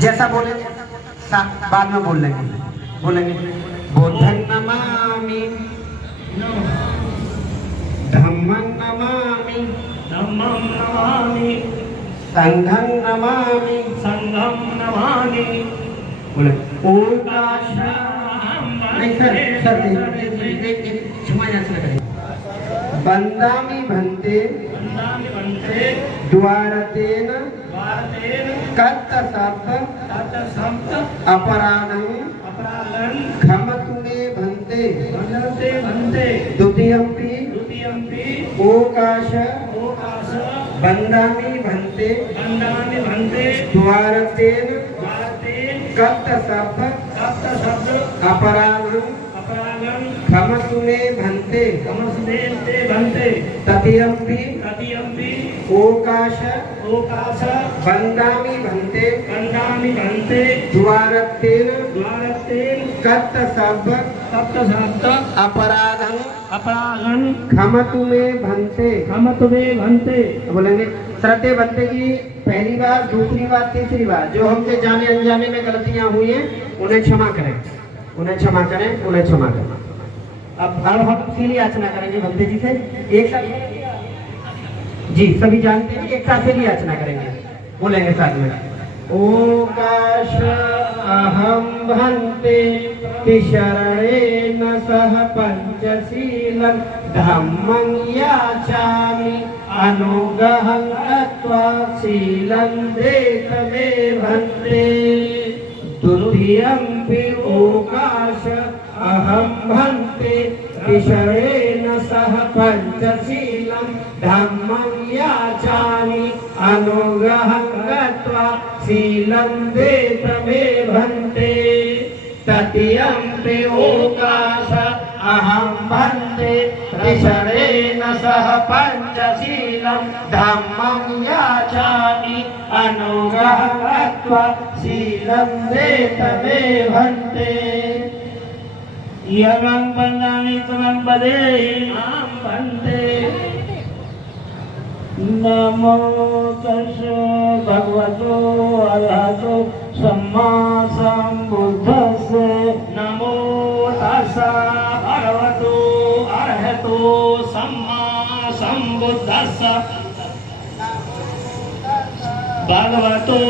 जैसा बोले बाद में बोलेंगे बुद्धं नमामि, धम्मं नमामि, संघं नमामि, बोले ओकाश नहीं सर क्षमा याचना करें। वंदामि भन्ते द्वारतेन कर्तसप्त अपराधं क्षमतु मे भन्ते द्वितीयंपि ओकाश वंदामि भन्ते द्वारतेन कर्तसप्त अपराधं क्षमतु मे भन्ते तृतीयंपि ओकाश वंदामि भन्ते द्वारतेन कर्तसप्त अपराधं क्षमतु मे भन्ते। बोलेंगे श्रद्धे बनते की पहली बार, दूसरी बार, तीसरी बार जो हमसे जाने अनजाने में गलतियां हुई हैं उन्हें क्षमा करें। अब हम सीली याचना करेंगे भक्ति जी से एक साथ जी, सभी जानते हैं एक साथ सीली याचना करेंगे, बोलेंगे साथ में ओकाश अहम भन्ते तिशरणेन सह पंचशीलं धम्मं याचामि अनुग्रहं कृत्वा शीलं देत मे भन्ते। द्वितीयंपि ओकाश अहम भन्ते तिशरणेन सह पंचशीलं धम्मं याचामि अनुग्रहं कृत्वा शीलं देत मे भन्ते। तृतीयंपि ओकाश अहम भन्ते त्रिशरेण सह पंचशीलं धम्मं याचामि अनुग्रहं कृत्वा शीलं देत मे भन्ते। यमं वन्दामि त्वं वदेयं भन्ते। नमो तस्स भगवतो अरहतो सम्मा सम्बुद्धस्स। नमो तस्स भगवतो अरहतो सम्मा सम्बुद्धस्स। भगवतो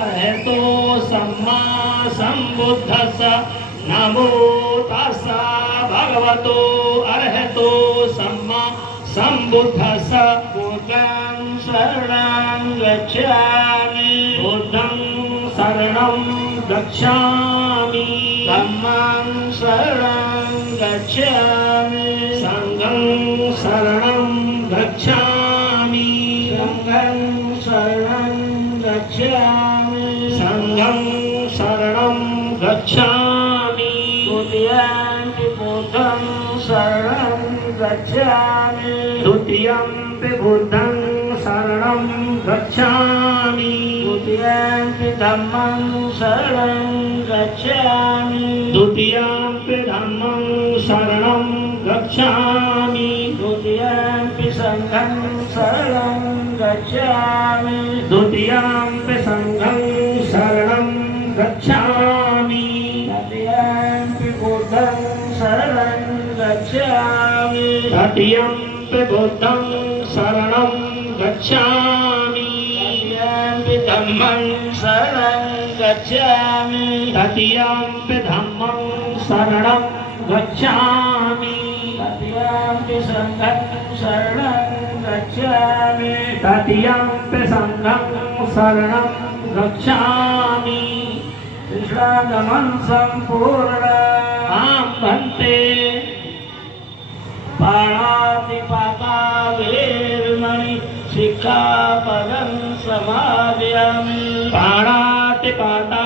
अरहतो सम्मा सम्बुद्धस्स। नमो तस्स भगवतो अरहतो सम्मा सम्बुद्धस्स। बुद्धं शरणं गच्छामि, बुद्धं शरणं गच्छामि, धम्मं शरणं गच्छामि, संघं शरणं गच्छामि, संघं शरणं गच्छामि, संघं शरणं गच्छामि। द्वितीयंपि बुद्धं शरणं गच्छामि, द्वितीयंपि बुद्धं शरणं गच्छामि, द्वितीयंपि धम्मं शरणं गच्छामि, द्वितीयंपि धम्मं शरणं गच्छामि, द्वितीयंपि संघं शरणं गच्छामि, द्वितीयंपि संघं शरणं गच्छामि, तृतीयंपि बुद्धं शरणं गच्छामि, तृतीयंपि बुद्धं शरणं गच्छामि, तृतीयंपि धम्मं शरणं गच्छामि, तृतीयंपि धम्मं शरणं गच्छामि, तृतीयंपि संघं शरणं गच्छामि, तृतीयंपि संघं शरणं गच्छामि। कृष्णागमन संपूर्णं भन्ते। पाणातिपाता वेरमणि शिक्षापदं समादयामि। पाणातिपाता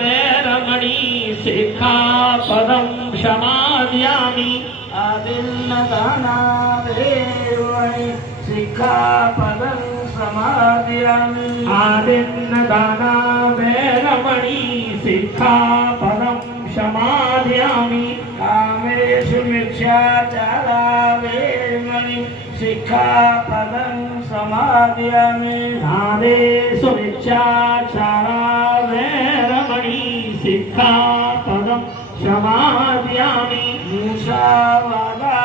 वेरमणि शिक्षापदं समादयामि। आदिन्नदाना वेरमणि शिक्षापदं समादयामि। आदिन्नदाना वेरमणि शिक्षापदं समादयामि। कामेषु मिथ्याचारा वेरमणि शिक्षापदं समादयामि। कामेषु मिथ्याचारा सिक्खापदं समादयामि मूषावादा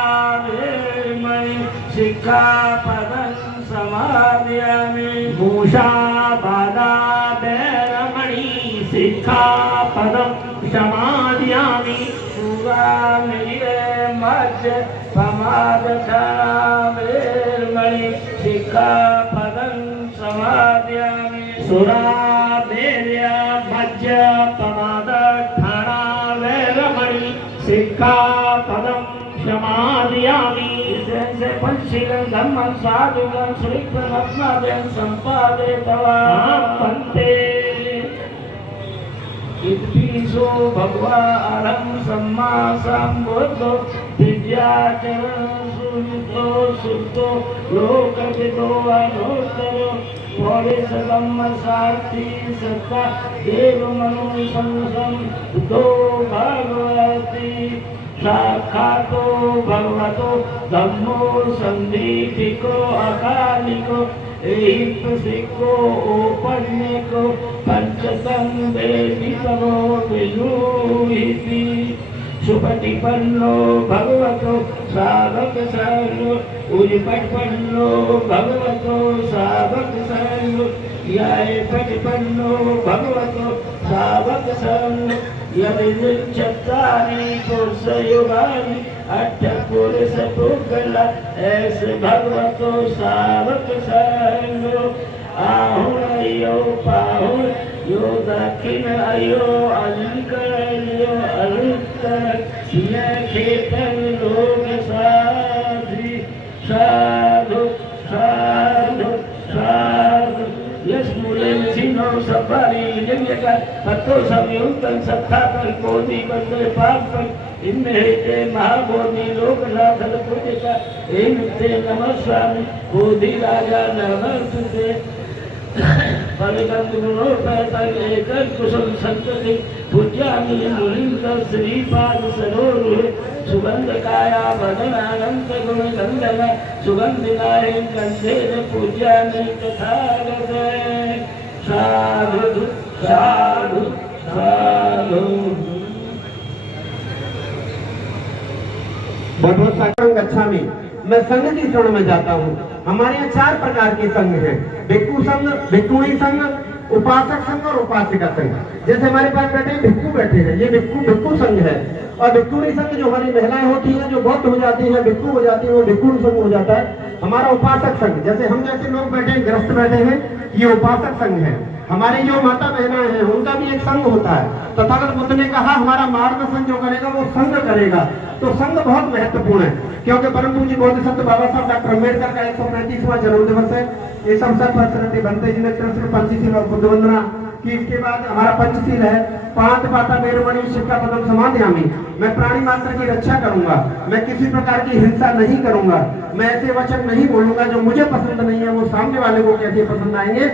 वेरमणि सिक्खापदं समादयामि मूषावादा वेरमणि सिक्खापदं समादयामि मध्य वेरमणि सिक्खापदं समादयामि सुरामेर्य मध्य वेरमणि सिक्खापदं समादयामि से पंचशीलं धम्मं साधुगं श्रीकृष्णं सम्पादयित्वा पंते इतिसो भगवानं सम्मा सम्बुद्धो विद्याचरणं सुतो लोकविदो अनुत्तरो सार्थी सत्ता देव मनुसंसं दो भगवती साक्षातो भगवतो धम्मो संदीपिको अकालिको सिको ओपन्यको पंचतम वेदितमो विलूहिति सुपटिपन्नो भगवतो साधक शरणो उजिपटिपन्नो भगवतो साधक शरणो याय पटिपन्नो भगवतो साधक शरणो यदि चत्तारि पुरुषयुगानि अष्टपुरुष पुगला ऐसे भगवतो साधक शरणो आहुरयो पाहुर यो दक्षिण अयो अलिकयो अलुत्तर ये खेतन लोग साधि साधु साधु साधु यस मूलन सिनो सवारी लिंग का पत्तो संयुक्तन सत्ता पर कोदि बंदे पाप पर इनमें हे महाबोधि लोक साधन पूज्य का इनसे नमः स्वामी बोधि राजा नमस्ते कुशल संतति पूज्यामि मुनिंदर श्रीपाद सरोरुह सुगंध काया वदनानंत गुण गंधन सुगंधिनाय कंधेन पूज्यामि तथागत साधु साधु साधु। बहुत संग गच्छामि, मैं संघ की शरण में जाता हूँ। हमारे यहाँ 4 प्रकार के संघ हैं, भिक्षु संघ, भिक्षुणी संघ, उपासक संघ और उपासिका संघ। जैसे हमारे पास बैठे भिक्षु बैठे हैं, ये भिक्षु संघ है। और भिक्षुणी संघ जो हमारी महिलाएं होती हैं, जो बौद्ध हो जाती हैं, भिक्षु हो जाती है, वो भिक्षुणी संघ हो जाता है। हमारा उपासक संघ, जैसे हम जैसे लोग बैठे हैं, गृहस्थ बैठे हैं, ये उपासक संघ है। हमारी जो माता बहना है उनका भी एक संघ होता है। तथागत बुद्ध ने कहा हमारा मार्गदर्शन जो करेगा वो संघ करेगा। तो संघ बहुत महत्वपूर्ण है, क्योंकि परम पूज्य बोधिसत्व बाबा साहब डॉक्टर अम्बेडकर का 135वां जन्म दिवस है। इस अवसर पर श्रीमती बनते जी ने पंचशील और बुद्ध वंदना की। इसके बाद हमारा पंचशील है, पांच पाता वेरमणि सिक्खापदं समादयामि। मैं प्राणी मात्र की रक्षा करूंगा, मैं किसी प्रकार की हिंसा नहीं करूंगा, मैं ऐसे वचन नहीं बोलूंगा जो मुझे पसंद नहीं है, वो सामने वाले को कैसे पसंद आएंगे,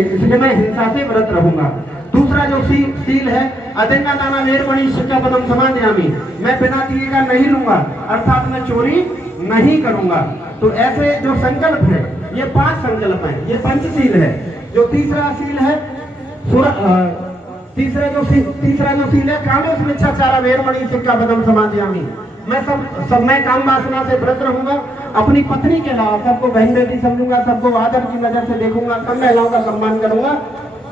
इसलिए मैं हिंसा से व्रत रहूंगा। दूसरा जो सील है, अदेंगा दाना वेरमणि सिक्खापदं समादयामि। मैं बिना दिए का नहीं लूंगा, अर्थात मैं चोरी नहीं करूंगा। तो ऐसे जो संकल्प है, ये 5 संकल्प है, ये पंचशील है। जो तीसरा सील है, तीसरा जो सील है, कामेष्मिच्छाचारा वेरमणि सिक्खापदं समादयामि। मैं मैं काम वासना से व्रत रहूंगा, अपनी पत्नी के अलावा सबको बहन बेटी समझूंगा, सबको आदर की नजर से देखूंगा, सब महिलाओं का सम्मान करूंगा।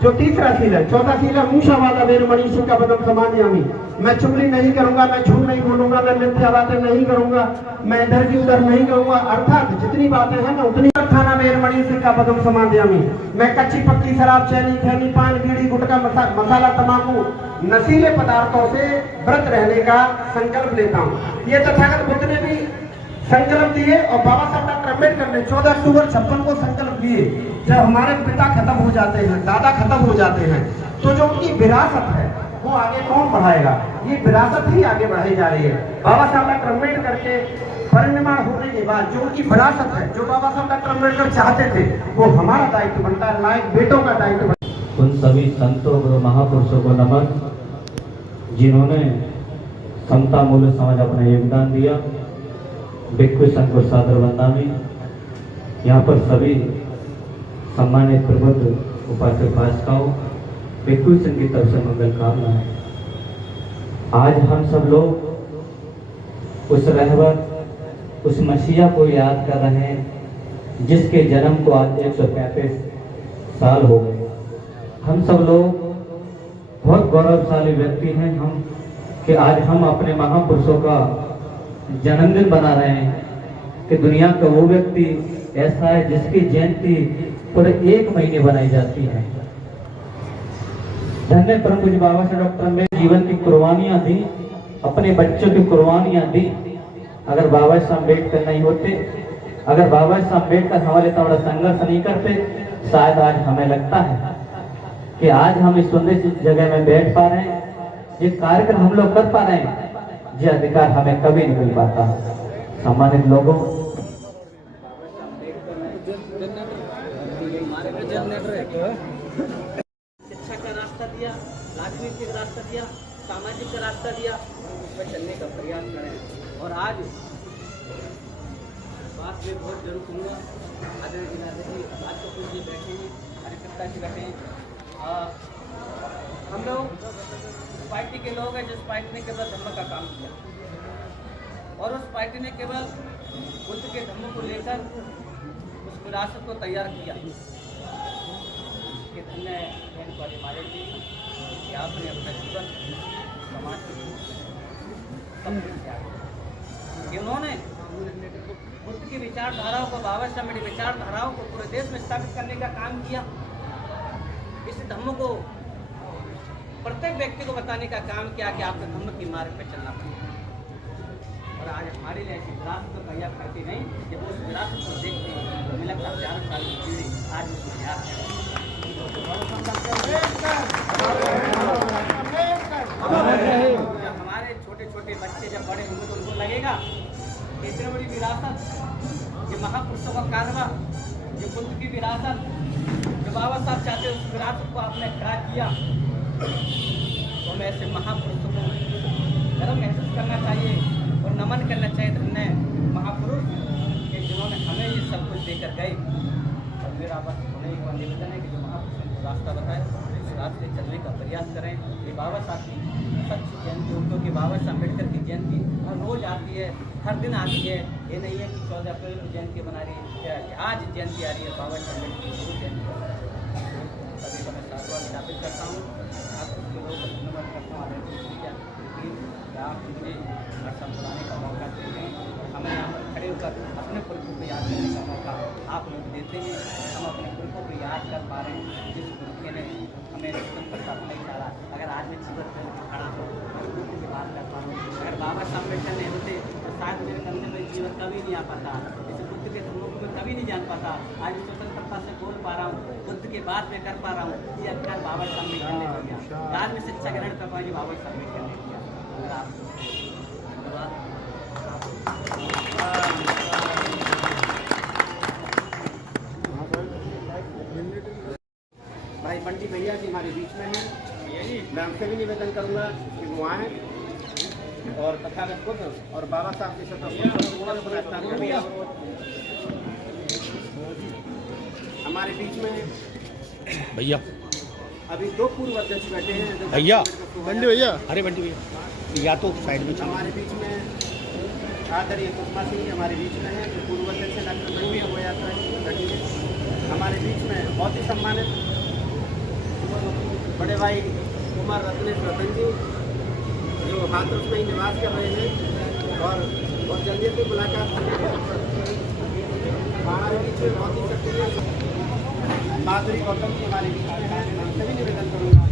जो तीसरा सील है, चौथा सील है, मूषावादा वेरमणि सिक्खापदं समादयामि। मैं चुगली नहीं करूंगा, मैं झूठ नहीं बोलूंगा, मैं मिथ्या बातें नहीं करूंगा, मैं इधर की उधर नहीं करूंगा, अर्थात जितनी बातें हैं मैं उतनी। खाना वेरमणि सिक्खापदं समादयामि। मैं कच्ची पक्की शराब, चैनी, खैनी, पान, बीड़ी, गुटखा, मसाला, तंबाकू, नशीले पदार्थों से व्रत रहने का संकल्प लेता हूँ। ये तथागत बुद्ध ने भी संकल्प दिए और बाबा साहब डॉक्टर अम्बेडकर ने 14 अक्टूबर 56 को संकल्प दिए। जब हमारे पिता खत्म हो जाते हैं, दादा खत्म हो जाते हैं, तो जो उनकी विरासत है वो आगे कौन बढ़ाएगा? ये विरासत ही आगे बढ़ाई जा रही है। बाबा साहब डॉक्टर अम्बेडकर के परिनिर्वाण होने के बाद जो उनकी विरासत है, जो बाबा साहब डॉक्टर अम्बेडकर चाहते थे, वो हमारा दायित्व बनता है, लायक बेटों का दायित्व बनता है। उन सभी संतों और महापुरुषों को नमन, जिन्होंने समता मूल्य समाज अपना योगदान दिया। भिक्षु संघ को सादर वंदनामि। यहाँ पर सभी सम्मानित प्रबुद्ध उपासक उपासिकाओं, भिक्षु संघ की तरफ से मंगल कामना है। आज हम सब लोग उस रहबर, उस मसीहा को याद कर रहे हैं जिसके जन्म को आज 135 साल हो गए। हम सब लोग बहुत गौरवशाली व्यक्ति हैं हम कि आज हम अपने महापुरुषों का जन्मदिन बना रहे हैं कि दुनिया का वो व्यक्ति ऐसा है जिसकी जयंती पूरे 1 महीने बनाई जाती है। धन्य परम पूज्य बाबा साहब डॉक्टर अम्बेडकर जीवन की कुर्बानियां दी, अपने बच्चों की कुर्बानियां दी। अगर बाबा साहब अम्बेडकर नहीं होते, अगर बाबा साहब अम्बेडकर हमारे इतना बड़ा संघर्ष नहीं करते, शायद आज हमें लगता है कि आज हम इस सुंदर सी जगह में बैठ पा रहे हैं, ये कार्यक्रम हम लोग कर पा रहे हैं, ये अधिकार हमें कभी नहीं मिल पाता। सम्मानित लोगों, शिक्षा का रास्ता दिया, राजनीतिक रास्ता दिया, सामाजिक का रास्ता दिया, उस पर चलने का प्रयास करें। और आज बात में बहुत जरूर कहूँगा, आदरणीय जिलाधिकारी आज तो कुछ जी बैठे हैं, कार्यकर्ता जी बैठे हैं। हम लोग पार्टी के लोग हैं जिस पार्टी ने केवल धर्म का काम किया और उस पार्टी ने केवल बुद्ध के धर्म को लेकर उस विरासत को तैयार किया कि धन्य हमारे जी कि आपने अपना जीवन समाज के सब कुछ त्याग। इन्होंने बुद्ध की विचारधाराओं को, बाबा साहब की विचारधाराओं को पूरे देश में स्थापित करने का काम किया। इस धर्म को प्रत्येक व्यक्ति को बताने का काम किया कि आपको धर्म की मार्ग पर चलना पड़ेगा। और आज हमारे लिए ऐसी विरासत को तैयार करती नहीं, जब उस विरासत को देखते हैं तो मिला का 4 साल की पीढ़ी आज उसमें याद है। हमारे छोटे छोटे बच्चे जब बड़े होंगे तो उनको लगेगा कि इतनी बड़ी विरासत, ये महापुरुषों का कारवा, ये बुद्ध की विरासत, जो बाबा साहब चाहते उस विरासत को आपने क्या किया। तो हमें ऐसे महापुरुषों को गर्व महसूस करना चाहिए और नमन करना चाहिए धन्य महापुरुष कि जिन्होंने हमें ये सब कुछ देकर गए। और मेरा बस उन्हें एक निवेदन है कि जो महापुरुषों को रास्ता बताए उस रास्ते चलने का प्रयास करें। ये बाबा साहब की सच्ची जयंती, क्योंकि बाबा साहब अम्बेडकर की जयंती हर रोज़ आती है, हर दिन आती है। ये नहीं है कि 14 अप्रैल को जयंती बना रही है, आज जयंती आ रही है बाबा साहब अम्बेडकर की जयंती। सभी को मैं साधुवाद ज्ञापित करता हूँ, आप उसके लोग धन्यवाद करता हूँ। आप मुझे हर सब बुलाने का मौका देते हैं, हमें यहाँ पर खड़े होकर अपने पुरखों को याद करने का मौका आप लोग देते हैं। हम अपने पुरखों को याद कर पा रहे हैं जिस पुरखे ने हमें स्वतंत्रता नहीं डाला। अगर आज मैं जीवन पर खड़ा हूँ की बात कर पा रहा हूँ, अगर बाबा साहब अम्बेडकर नहीं होते तो शायद मेरे कंधे में जीवन कभी नहीं आ पाता, इस बुद्ध के धर्मों को मैं कभी नहीं जान पाता। आज स्वतंत्रता से बोल पा रहा हूँ, बुद्ध की बात मैं कर पा रहा हूँ, ये अधिकार बाबा साहब अम्बेडकर ने दिया। आज में शिक्षा ग्रहण कर पाएंगे बाबा साहब अम्बेडकर ने दिया। भाई बंटी भैया जी हमारे बीच में हैं, मैं उनसे भी निवेदन करूंगा कि वो आएँ और तथागत बुद्ध और बाबा साहब के साथ हमारे बीच में भैया अभी 2 पूर्व अध्यक्ष बैठे हैं। भैया बंटी भैया, अरे बंटी भैया या तो साइड में हमारे बीच में आदरणीय सुषमा सिंह हमारे बीच में है, जो पूर्व अध्यक्ष डॉक्टर बंटी हो यात्रा हमारे बीच में बहुत ही सम्मानित बड़े भाई कुमार रत्नेश रतन जी, जो हाथरस में ही निवास कर रहे हैं और बहुत जल्दी से मुलाकात हमारे बीच में बहुत ही सक्रिय माधुरी गौतम जी हमारे बीच में हैं। मैं सभी निवेदन करूँगा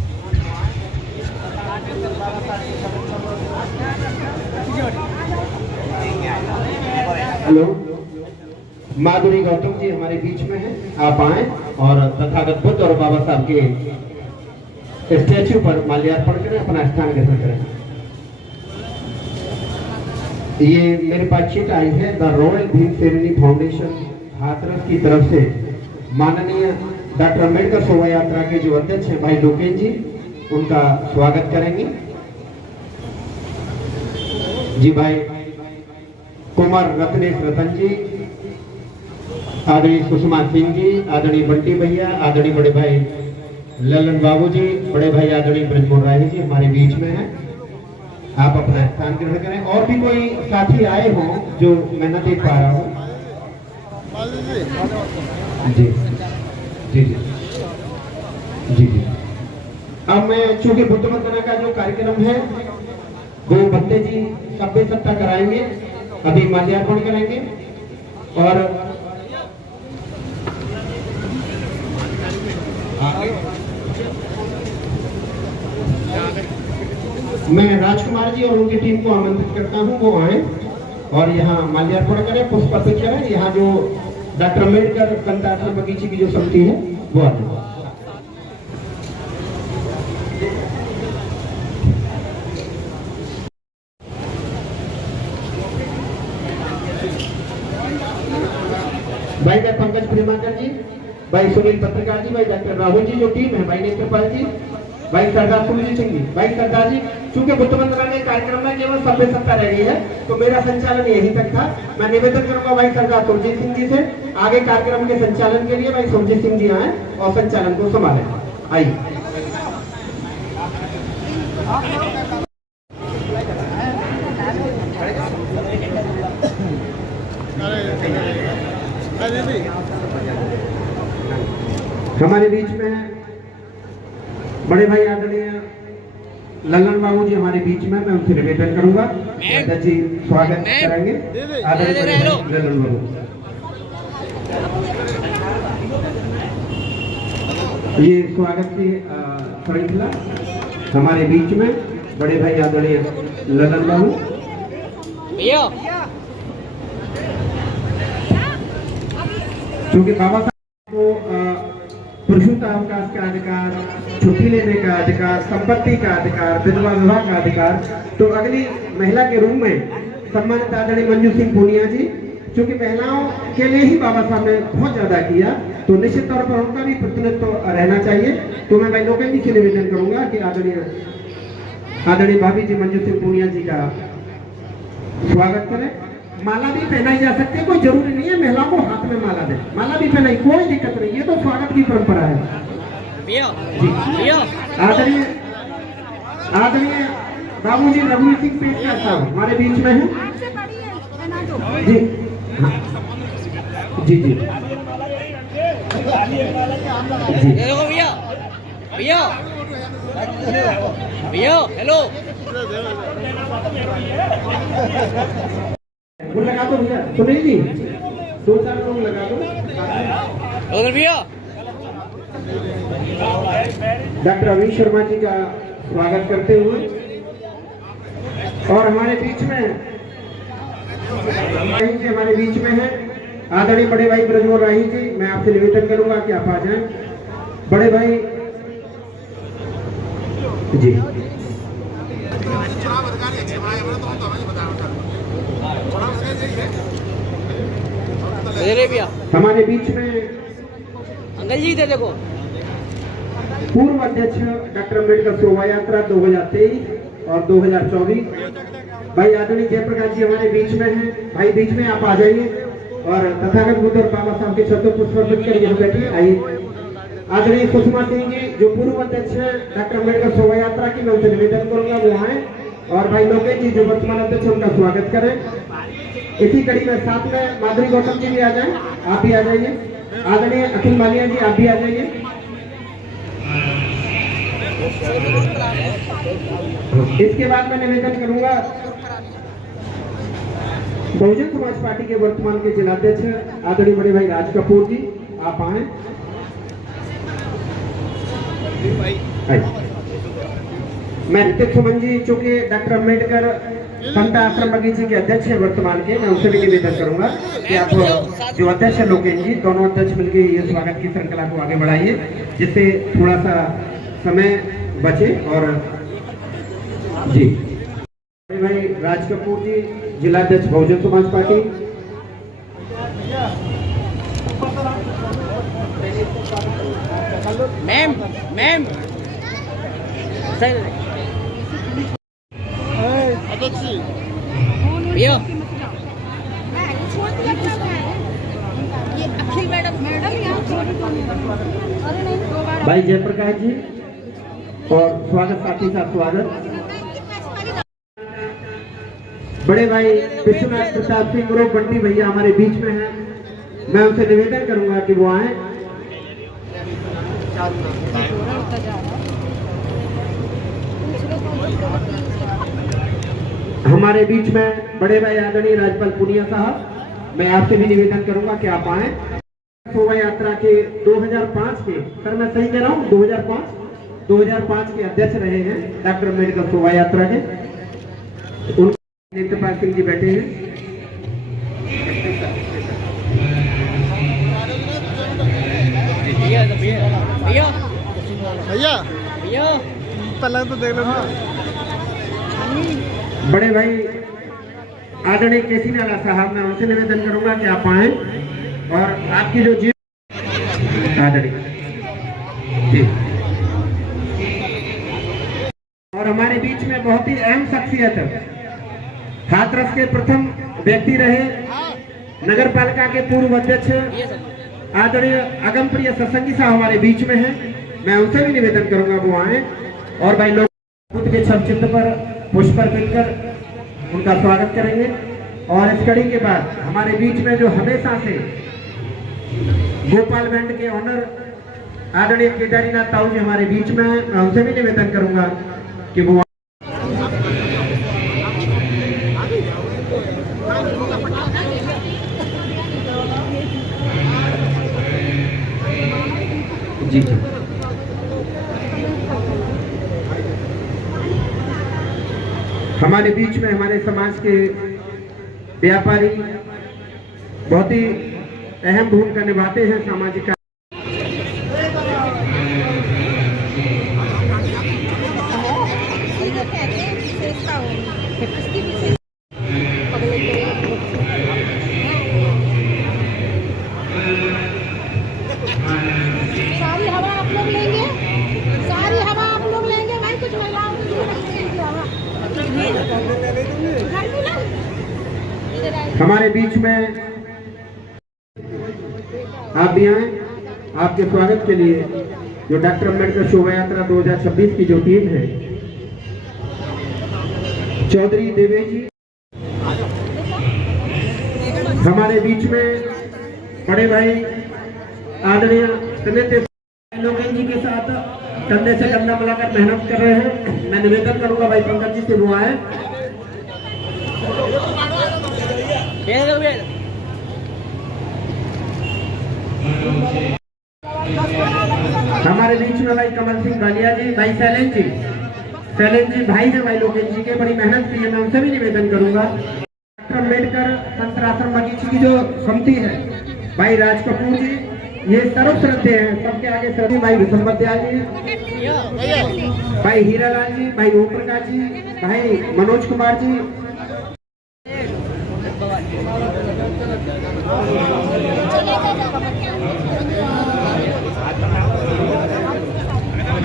हेलो, माधुरी गौतम जी हमारे बीच में हैं, आप आए और तथागत बुद्ध और बाबा साहब के स्टैच्यू पर माल्यार्पण करें, अपना स्थान ग्रहण करें। ये मेरे पास चिट आई है द रॉयल भीम सेरेनी फाउंडेशन हाथरस की तरफ से माननीय डॉक्टर अम्बेडकर शोभा यात्रा के जो अध्यक्ष हैं भाई लोकेश जी, उनका स्वागत करेंगे। जी भाई कुमार रत्नेश रतन जी, आदरणीय सुषमा सिंह जी, आदरणीय बंटी भैया, आदरणीय बड़े भाई ललन बाबू जी, बड़े भाई आदरणीय ब्रजमोहन राय जी हमारे बीच में हैं। आप अपना स्थान ग्रहण करें। और भी कोई साथी आए हों जो मैं न देख पा रहा हूँ। जी जी जी जी जी। अब मैं चूंकि बुद्ध वंदना का जो कार्यक्रम है वो बंते जी सभ्य सत्ता कराएंगे, अभी माल्यार्पण करेंगे। और मैं राजकुमार जी और उनकी टीम को आमंत्रित करता हूं, वो आए और यहाँ माल्यार्पण करें, पुष्प अर्पित करें। यहाँ जो डॉक्टर अम्बेडकर संताश्रम बगीचे की जो समिति है वो आ जाए। भाई मैं पंकज प्रेमाकर जी, भाई सुनील पत्रकार जी, भाई डॉक्टर राहुल जी जो टीम है, भाई नेत्रपाल जी, भाई सरदार सुरजीत सिंह जी, भाई सरदार जी। चूंकि बुद्ध वंदना के कार्यक्रम में केवल सभ्य सत्ता रह गई है तो मेरा संचालन यहीं तक था। मैं निवेदन करूंगा भाई सरदार सुरजीत सिंह जी से आगे कार्यक्रम के संचालन के लिए भाई सुरजीत सिंह जी आए और संचालन को संभालें। आइए। हमारे बीच में बड़े भाई आदरणीय लल्लन बाबू जी हमारे बीच में, मैं उनसे निवेदन करूंगा अध्यक्ष जी स्वागत करेंगे। आदरणीय लल्लन बाबू, ये स्वागत की श्रृंखला हमारे बीच में बड़े भाई आदरणीय लल्लन बाबू। क्योंकि बाबा साहब को पुरुषोत्तम अवकाश का अधिकार, छुट्टी लेने का अधिकार, संपत्ति का अधिकार, विधवा विवाह का अधिकार, तो अगली महिला के रूप में सम्मानित आदरणीय मंजू सिंह पूनिया जी, क्योंकि महिलाओं के लिए ही बाबा साहब ने बहुत ज्यादा किया, तो निश्चित तौर पर उनका भी प्रतिनिधित्व रहना चाहिए। तो मैं भाई लोकेश जी से निवेदन करूंगा कि आदरणीय भाभी जी मंजू सिंह पूनिया जी का स्वागत करें। माला भी पहनाई जा सकती है, कोई जरूरी नहीं है महिलाओं को हाथ में माला दे, माला भी पहनाई, कोई दिक्कत नहीं, ये तो स्वागत की परंपरा है। आदरणीय बाबू जी रघुवीर सिंह पेटकर साहब हमारे बीच में हैं जी। हाँ। जी जी जी भैया हेलो वो लगा दो भैया, सुनील जी 2-4 लोग लगा दो। भैया डॉक्टर अमीश शर्मा जी का स्वागत करते हुए और हमारे बीच में जी हमारे बीच में है आदरणीय बड़े भाई ब्रजमोहन राही जी। मैं आपसे निवेदन करूंगा कि आप आ जाएं बड़े भाई जी। हमारे बीच में अंकल जी दे देखो पूर्व अध्यक्ष डॉक्टर अम्बेडकर शोभा यात्रा 2023 और 2024 भाई आदरणीय जयप्रकाश जी हमारे बीच में हैं। भाई बीच में आप आ जाइए और तथागत बुद्ध और बाबा साहब के शब्दों को समर्पित कर यहाँ बैठिए। आइए आदरणीय सुषमा सिंह जी जो पूर्व अध्यक्ष है डॉक्टर अम्बेडकर शोभा यात्रा की, मैं उनसे निवेदन करूंगा वो आए और भाई लोकेश जी जो वर्तमान अध्यक्ष उनका स्वागत करें। इसी कड़ी में साथ में माधुरी गौतम जी भी आ जाएं, आप भी आ जाइए। आदरणीय अखिल मालिया जी आप भी आ जाइए। इसके बाद मैं निवेदन करूंगा बहुजन समाज पार्टी के वर्तमान के जिलाध्यक्ष आदरणीय बड़े भाई राज कपूर जी, आप आए। मैं ऋतिक सुमन जी चूंकि डॉक्टर अम्बेडकर संत आश्रम बगीचे के अध्यक्ष है वर्तमान के, मैं उनसे भी निवेदन करूंगा कि आप जो अध्यक्ष है लोकेश जी, दोनों अध्यक्ष मिलकर ये स्वागत की श्रृंखला को आगे बढ़ाइए जिससे थोड़ा सा समय बचे। और जी भाई राज कपूर जी जिलाध्यक्ष बहुजन समाज पार्टी। मैम भैया अखिल मैडम भाई जयप्रकाश जी और स्वागत साथी का स्वागत। बड़े भाई विश्वनाथ प्रताप सिंह ग्रुप बंटी भैया हमारे बीच में हैं। मैं उनसे निवेदन करूंगा कि वो आए। हमारे बीच में बड़े भाई आदरणीय राजपाल पुनिया साहब, मैं आपसे भी निवेदन करूंगा कि आप आए। शोभा यात्रा के 2005 के, सर मैं सही कह रहा हूँ, 2005 के अध्यक्ष रहे हैं डॉक्टर अम्बेडकर शोभा यात्रा के। नेत्रपाल सिंह जी बैठे हैं। भैया भैया भैया भैया पहले तो देख लो ना। बड़े भाई आदरणीय केसी नाला साहब, मैं उनसे निवेदन करूंगा कि आप आए और आपकी जो जी आदरणीय जी। और हमारे बीच में बहुत ही अहम शख्सियत है, हाथरस के प्रथम व्यक्ति रहे, नगर पालिका के पूर्व अध्यक्ष आदरणीय अगम प्रिय सत्संगी साहब हमारे बीच में हैं। मैं उनसे भी निवेदन करूंगा वो आए और भाई लोग बुद्ध के छव चित्र पर पुष्प अर्पित कर उनका स्वागत करेंगे। और इस कड़ी के बाद हमारे बीच में जो हमेशा से गोपाल बैंड के ऑनर आदरणीय केदारीनाथ ताऊ जी हमारे बीच में हैं। मैं उनसे भी निवेदन करूंगा कि वो जी जी। हमारे बीच में हमारे समाज के व्यापारी बहुत ही अहम भूमिका निभाते हैं सामाजिक। सारी हवा आप लोग लेंगे, सारी हवा आप लोग लेंगे भाई। कुछ महिलाओं को हमारे बीच में आप भी आए। आपके स्वागत के लिए जो डॉक्टर अम्बेडकर शोभा यात्रा 2026 की जो टीम है, चौधरी देवेश जी हमारे बीच में, बड़े भाई आदरणीय लोकेन जी के साथ कंधे से कंधा मिलाकर मेहनत कर रहे हैं। मैं निवेदन करूंगा भाई पंकज जी से वो आए। हमारे बीच में भाई कमल सिंह बालिया जी, भाई शैलेंद्र जी भाई है भाई लोकेन जी के, बड़ी मेहनत की है। मैं उनसे भी निवेदन करूंगा। डॉक्टर अम्बेडकर संतराश्रम बगीची की जो समिति है, भाई राज कपूर जी, ये सर्व श्रद्धे हैं, सबके आगे श्रद्धे भाई विशंबर दयाल जी, भाई हीरालाल जी, भाई ओम प्रकाश जी, भाई मनोज कुमार जी,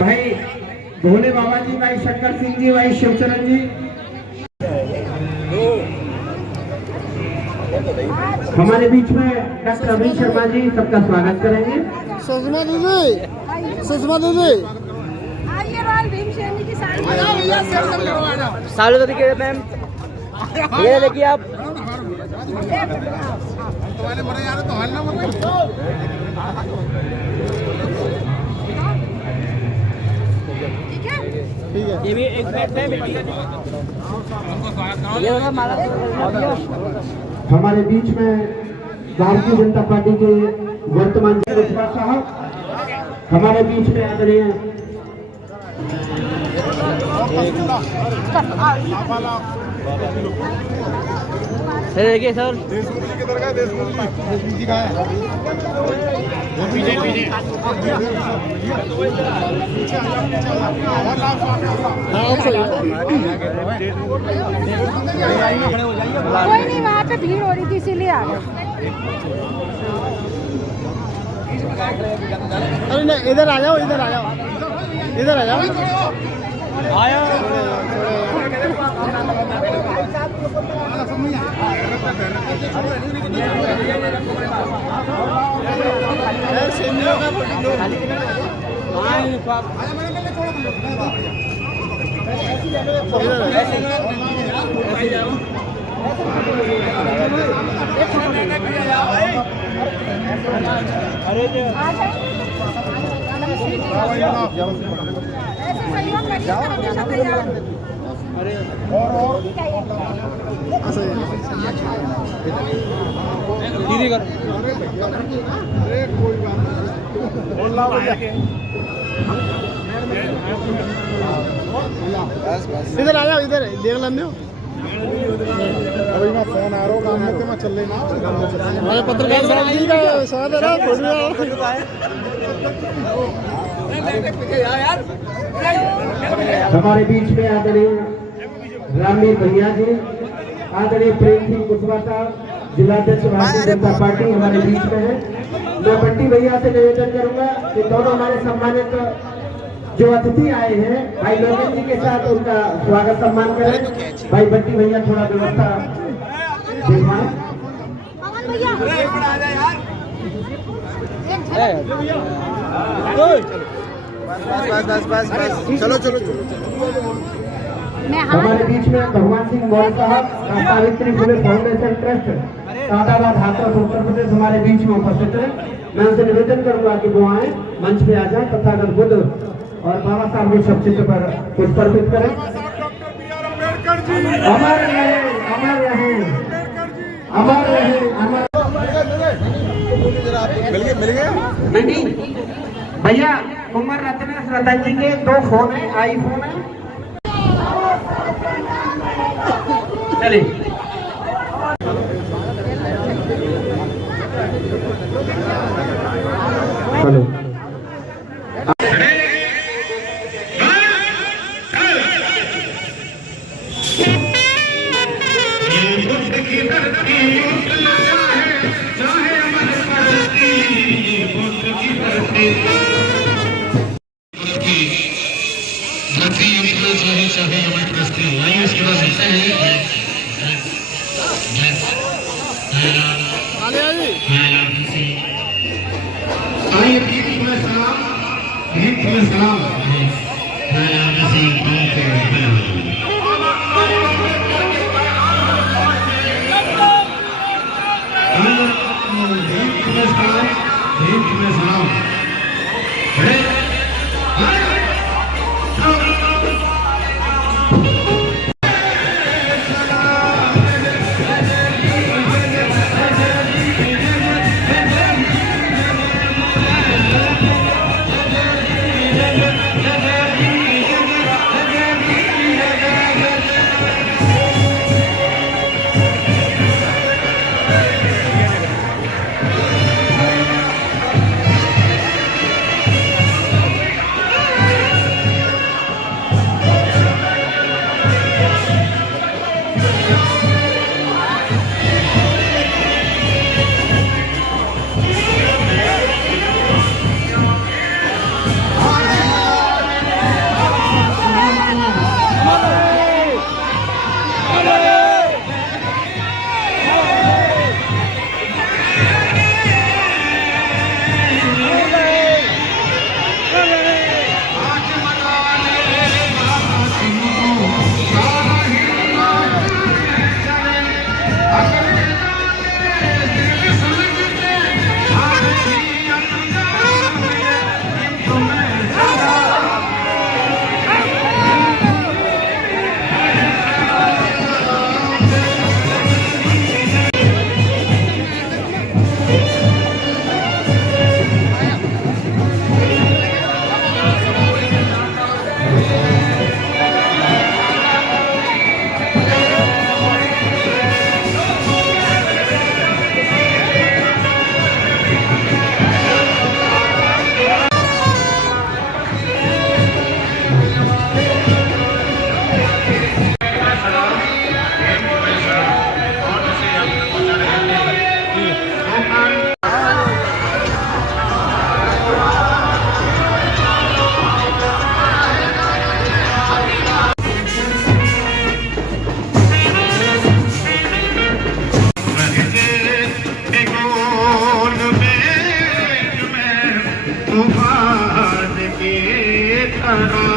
भाई भोले बाबा जी, भाई शंकर सिंह जी, भाई शिवचरण जी। हमारे बीच में डॉक्टर अमित शर्मा जी सबका स्वागत करेंगे। सुषमा दीदी, सुषमा दीदी आइए रॉयल भीमसेन जी की साड़ी सालों तो दिखे मैम, ये देखिए आप। ठीक है। ठीक है। ये भी एक मिनट में ये वाला माला हमारे बीच में भारतीय जनता पार्टी के वर्तमान जिला साहब हमारे बीच में आदरणीय देखिए सर, कोई नहीं, वहाँ पे भीड़ हो रही थी इसीलिए आ गए। अरे नहीं, इधर आ जाओ, इधर आ जाओ, इधर आ जाओ। ऐसे सहयोग करिए हमेशा तैयार। इधर आ जाओ, इधर देख लेंगे अभी मैं फोन आ रहा हूँ काम में तो मैं चल लेना हमारे पत्रकार साहब जी का स्वागत है हमारे बीच में आदरणीय रामवीर भैया जी, आदरणीय प्रेम सिंह कुशवाहा साहब, जिलाध्यक्ष भारतीय जनता पार्टी हमारे बीच में है। मैं बंटी भैया से निवेदन करूंगा कि दोनों हमारे सम्मानित जो अतिथि आए हैं भाई लोकेश जी के साथ उनका स्वागत सम्मान करें। भाई बंटी भैया थोड़ा व्यवस्था देखवाएं। पवन भैया बस चलो चलो चलो मैं हमारे बीच में भगवान सिंह मौर्य साहब, सावित्री फुले फाउंडेशन ट्रस्ट सादाबाद हाथरस उत्तर प्रदेश हमारे बीच में उपस्थित है। मैं उनसे निवेदन करूंगा कि वो आए, मंच पे आ जाए तथा अगर बुद्ध और बाबा साहब के सब चित्र पर पुष्प अर्पित करें। अमर रहे, अमर रहे, अमर रहे, अमर। मिल गए नहीं भैया, कुमार रतन जी के 2 फोन है, आईफोन है। चलिए हेलो उसके बाद ऐसा है तूफान के तरह